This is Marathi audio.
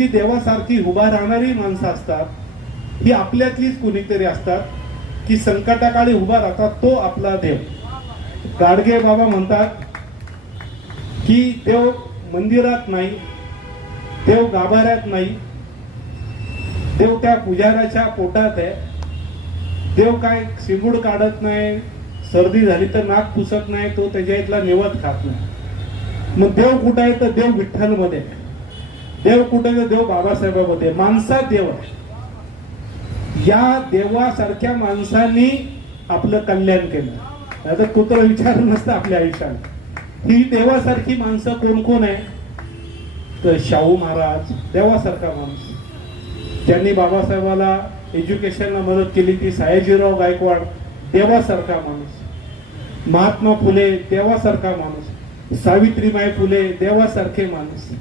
जी देवासारखी उभा राहणारी माणसं असतात ही आपल्यातलीच कुणीतरी असतात की संकटाकाळी उभा राहतात तो आपला देव गाडगे बाबा म्हणतात की देव मंदिरात नाही देव गाभाऱ्यात नाही देव त्या पुजाऱ्याच्या पोटात आहे देव काय शिंगूड काढत नाही सर्दी झाली तर नाक पुसत नाही तो त्याच्या इथला निवत खात नाही मग देव कुठं आहे तर देव विठ्ठलमध्ये आहे. देव कुठे देव बाबासाहेबामध्ये. देव आहे. या देवासारख्या माणसांनी आपलं कल्याण केलं. आता कुत्र विचार नसतं आपल्या आयुष्यात ही देवासारखी माणसं कोण कोण आहे? तर शाहू महाराज देवासारखा माणूस. त्यांनी बाबासाहेबाला एज्युकेशनला मदत केली ती सयाजीराव गायकवाड देवासारखा माणूस. महात्मा फुले देवासारखा माणूस. सावित्रीबाई फुले देवासारखे माणूस.